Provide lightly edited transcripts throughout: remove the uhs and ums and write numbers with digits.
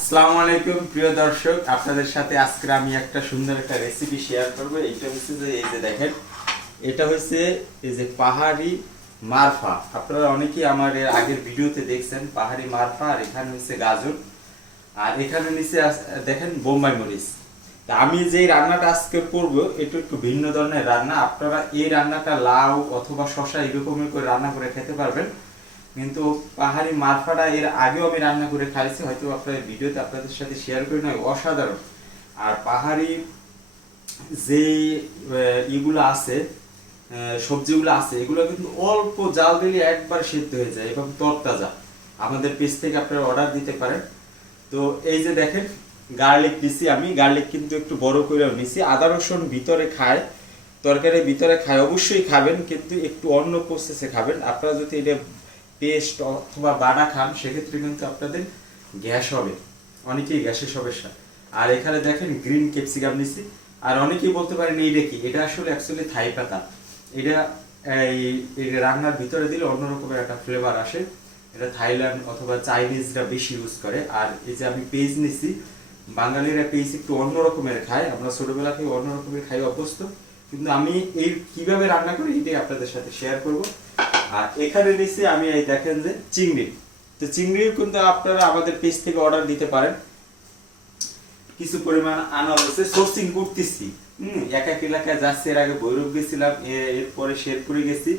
আসসালামু আলাইকুম প্রিয় দর্শক, আপনাদের সাথে আজকে আমি একটা সুন্দর একটা রেসিপি শেয়ার করব। এইটা হচ্ছে যে এই যে দেখেন, এটা হচ্ছে এই যে পাহাড়ি মারফা। আপনারা অনেকেই আমার এর আগের ভিডিওতে দেখছেন পাহাড়ি মারফা। আর এখানে হচ্ছে গাজর, আর এখানে নিচে দেখেন বোম্বাই মরিচ। তা আমি যে রান্নাটা আজকে করব এটা একটু ভিন্ন ধরনের রান্না। আপনারা এই রান্নাটা লাউ অথবা শসা এরকমের করে রান্না করে খেতে পারবেন, কিন্তু পাহাড়ি মারফাটা এর আগেও আমি রান্না করে খাইছি, হয়তো আপনাদের ভিডিওতে আপনাদের সাথে শেয়ার করি না। অসাধারণ। আর পাহাড়ি যে ইগুলো আছে, সবজিগুলো আছে, এগুলো কিন্তু অল্প জাল দিলে একবার সিদ্ধ হয়ে যায় এবং তরতাজা। আমাদের পেজ থেকে আপনারা অর্ডার দিতে পারেন। তো এই যে দেখেন, গার্লিক দিছি আমি। গার্লিক কিন্তু একটু বড় করে নিছি। আদা রসুন ভিতরে খায়, তরকারির ভিতরে খায়, অবশ্যই খাবেন, কিন্তু একটু অন্য প্রসেসে খাবেন। আপনারা যদি এটা পেস্ট অথবা বাটা খান সেক্ষেত্রে কিন্তু আপনাদের গ্যাস হবে, অনেকেই গ্যাসের সমস্যা। আর এখানে দেখেন গ্রিন ক্যাপসিকাম নিছি। আর অনেকেই বলতে পারেন এইটা কি, এটা আসলে অ্যাকচুয়ালি থাই পাতা। এটা এই রান্নার ভিতরে দিলে অন্যরকমের একটা ফ্লেভার আসে। এটা থাইল্যান্ড অথবা চাইনিজরা বেশি ইউজ করে। আর এই যে আমি পেঁয়াজ নিছি, বাঙালিরা পেঁয়াজ একটু অন্যরকমের খায়, আমরা ছোটবেলা থেকে অন্যরকমের খাই অভ্যস্ত, কিন্তু আমি এই কিভাবে রান্না করি এটাই আপনাদের সাথে শেয়ার করব। আর এখানে নিছি আমি এই দেখেন যে চিংড়ি। তো চিংড়িও কিন্তু আপনারা আমাদের পেজ থেকে অর্ডার দিতে পারেন। কিছু পরিমাণ আনা হয়েছে, সোর্সিং করতেছি। এক এক এলাকায় যাচ্ছে। এর আগে ভৈরব গেছিলাম, এরপরে শেরপুরে গেছি,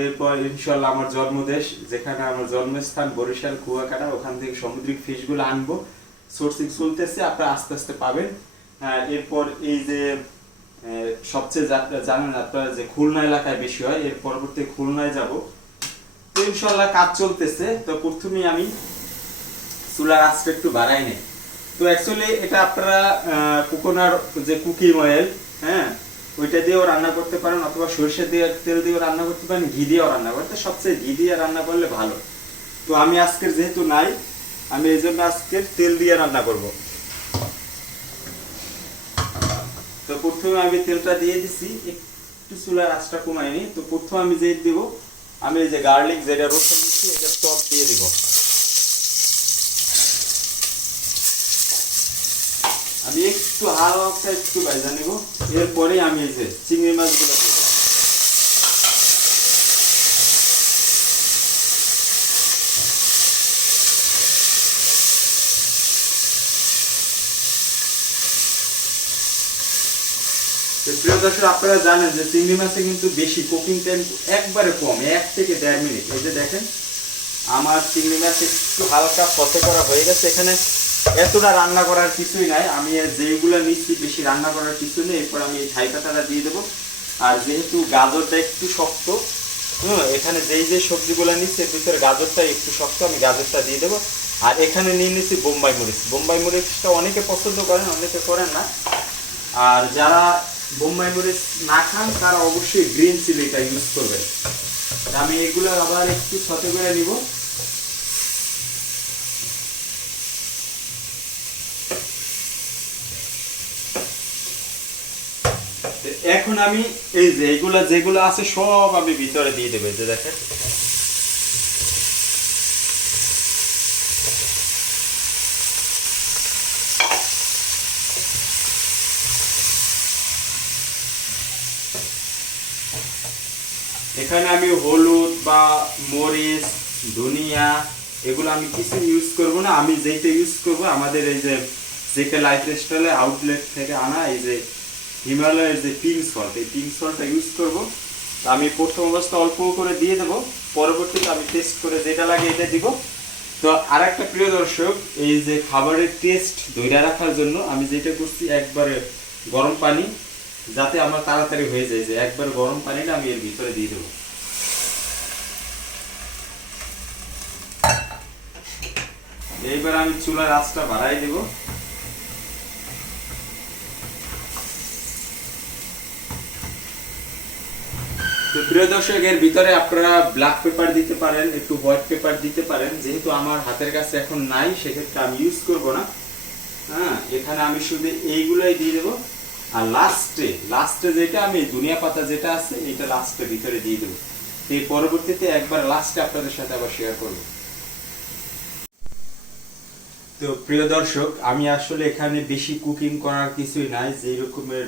এরপর ইনশাল্লাহ আমার জন্মদেশ, যেখানে আমার জন্মস্থান বরিশাল কুয়াকাটা, ওখান থেকে সামুদ্রিক ফিশগুলো আনবো। সোর্সিং চলতেছে, আপনারা আস্তে আস্তে পাবেন। এরপর এই যে সবচেয়ে জানেন আপনারা যে খুলনা এলাকায় বেশি হয়, এর পরবর্তী খুলনায় যাব। তো ইনশাল্লাহ কাজ চলতেছে। তো প্রথমে আমি চুলার আঁচটা একটু বাড়াই নেই। তো অ্যাকচুয়ালি এটা আপনারা কোকোনার যে কুকিং অয়েল, হ্যাঁ, ওইটা দিয়েও রান্না করতে পারেন, অথবা সরিষা দিয়ে তেল দিয়েও রান্না করতে পারেন, ঘি দিয়েও রান্না করতে। সবচেয়ে ঘি দিয়ে রান্না করলে ভালো। তো আমি আজকের যেহেতু নাই, আমি এই জন্য আজকের তেল দিয়ে রান্না করব। তো প্রথমে আমি তেলটা দিয়ে দিছি, একটু চুলার আঁচটা কমাইনি। তো প্রথমে আমি যে দিব, আমি এই যে গার্লিক যেটা রসুন দিচ্ছি, এটা টপ দিয়ে দিব। আমি একটু হালকা একটু ভাজা নিব। এরপরে আমি এই যে চিংড়ি মাছগুলো দেব। প্রিয় দর্শক, আপনারা জানেন যে চিংড়ি মাছে কিন্তু বেশি কুকিং টাইম একবারে কম, 1 থেকে 1.5 মিনিট। এই যে দেখেন আমার চিংড়ি মাছ একটু হালকা ফতে করা হয়ে গেছে। এখানে এতটা রান্না করার কিছুই নাই, আমি যেগুলো নিচ্ছি বেশি রান্না করার কিছু নেই। এরপর আমি এই থাই পাতাটা দিয়ে দেবো। আর যেহেতু গাজরটা একটু শক্ত, এখানে যেই যে সবজিগুলো নিচ্ছি এর ভিতরে গাজরটা একটু শক্ত, আমি গাজরটা দিয়ে দেবো। আর এখানে নিয়ে নিচ্ছি বোম্বাই মরিচ। বোম্বাই মরিচটা অনেকে পছন্দ করেন, অনেকে করেন না। আর যারা বোম্বাই মরিচ না খান তারা অবশ্যই গ্রিন চিলিটা ইউজ করবেন। আমি এগুলো আবার একটু সতে করে নিব। এখন আমি এই যে এগুলা যেগুলো আছে সব আমি ভিতরে দিয়ে দেবো। যে দেখেন এখানে আমি হলুদ বা মরিচ, ধনিয়া এগুলো আমি কিছু ইউজ করব না। আমি যেটা ইউজ করব আমাদের এই যে জেকে লাইফস্টাইলে আউটলেট থেকে আনা এই যে হিমালয়ের যে পিঙ্ক সল্ট, এই পিঙ্ক সল্টটা ইউজ করব। আমি প্রথম অবস্থা অল্প করে দিয়ে দেবো, পরবর্তীতে আমি টেস্ট করে যেটা লাগে এটা দিব। তো আর একটা প্রিয় দর্শক, এই যে খাবারের টেস্ট ধরে রাখার জন্য আমি যেটা করছি, একবারে গরম পানি, যাতে আমার তাড়াতাড়ি হয়ে যায়, যে একবার গরম পানিটা আমি এর ভিতরে দিয়ে দেবো। এইবার আমি চুলার আঁচটা বাড়াই দেব। তো প্রিয় দর্শক, এর ভিতরে আপনারা ব্ল্যাক পেপার দিতে পারেন, একটু হোয়াইট পেপার দিতে পারেন। যেহেতু আমার হাতের কাছে এখন নাই, সেক্ষেত্রে আমি ইউজ করব না। হ্যাঁ, এখানে আমি শুধু এইগুলাই দিয়ে দেবো। আর লাস্টে যেটা আমি ধনিয়া পাতা যেটা আছে এটা লাস্টে ভিতরে দিয়ে দেবো। এই পরবর্তীতে একবার লাস্টে আপনাদের সাথে আবার শেয়ার করব। তো প্রিয় দর্শক, আমি আসলে এখানে বেশি কুকিং করার কিছুই নাই, যে রকমের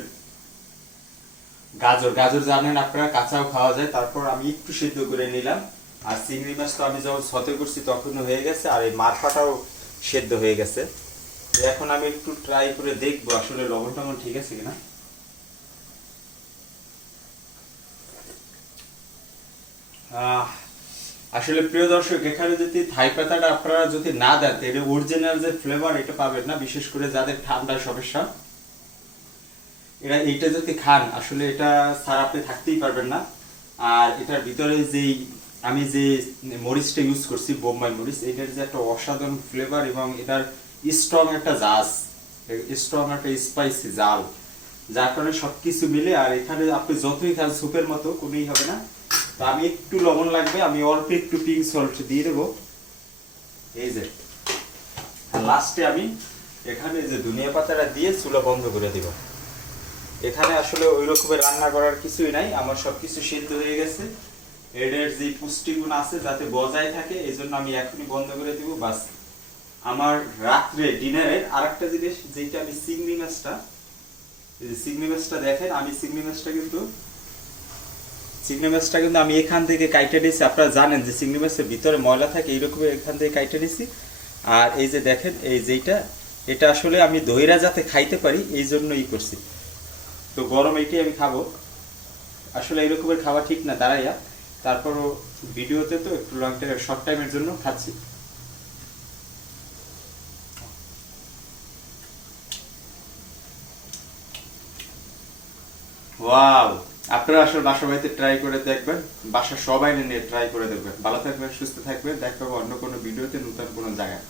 গাজর গাজর জানেন আপনারা, কাঁচাও খাওয়া যায়, তারপর আমি একটু সিদ্ধ করে নিলাম। আর চিংড়ি মাছ তো আমি যখন সতে করছি তখনও হয়ে গেছে, আর এই মারফাটাও সেদ্ধ হয়ে গেছে। এখন আমি একটু ট্রাই করে দেখবো আসলে লবণ টবণ ঠিক আছে কিনা। আসলে প্রিয় দর্শক, এখানে যদি থাই পাতাটা আপনারা যদি না দেন তাহলে অরিজিনাল যে ফ্লেভার এটা পাবেন না, বিশেষ করে যাদের ঠান্ডার সমস্যা এরা এইটা যদি খান আসলে এটা ছাড়া আপনি থাকতেই পারবেন না। আর এটার ভিতরে যেই আমি যে মরিচটা ইউজ করছি, বোম্বাই মরিচ, এটার যে একটা অসাধারণ ফ্লেভার এবং এটার স্ট্রং একটা জাস, স্ট্রং একটা স্পাইসি জাল, যার কারণে সবকিছু মিলে। আর এখানে আপনি যতই খান স্যুপের মতো কোনোই হবে না। তো আমি একটু লবণ লাগবে, আমি অল্প একটু পিঙ্ক সল্ট দিয়ে দেবো। এই যে লাস্টে আমি এখানে যে ধনিয়া পাতাটা দিয়ে চুলা বন্ধ করে দিব। এখানে আসলে ওই রকমের রান্না করার কিছুই নাই, আমার সবকিছু সিদ্ধ হয়ে গেছে। এদের যে পুষ্টিগুণ আছে যাতে বজায় থাকে, এই জন্য আমি এখনই বন্ধ করে দিব। বাস আমার রাত্রে ডিনারের আরেকটা জিনিস, যেটা আমি চিংড়ি মাছটা দেখেন, আমি চিংড়ি মাছটা কিন্তু আমি এখান থেকে কাইটে নিয়েছি। আপনারা জানেন যে চিংড়ি মাছের ভিতরে ময়লা থাকে, এইরকম এখান থেকে কাইটে নিয়েছি। আর এই যে দেখেন, এই যেটা এটা আসলে আমি দইরা যাতে খাইতে পারি এই জন্য করছি। তো গরম এইটাই আমি খাবো। আসলে এইরকমের খাওয়া ঠিক না দাঁড়াইয়া, তারপরও ভিডিওতে তো একটু লং টাইম শর্ট টাইমের জন্য খাচ্ছি। ওয়াও, আপনারা আসলে বাসা বাড়িতে ট্রাই করে দেখবেন, বাসা সবাই নিয়ে ট্রাই করে দেখবেন। ভালো থাকবেন, সুস্থ থাকবেন, দেখা হবে অন্য কোনো ভিডিওতে নতুন কোনো জায়গায়।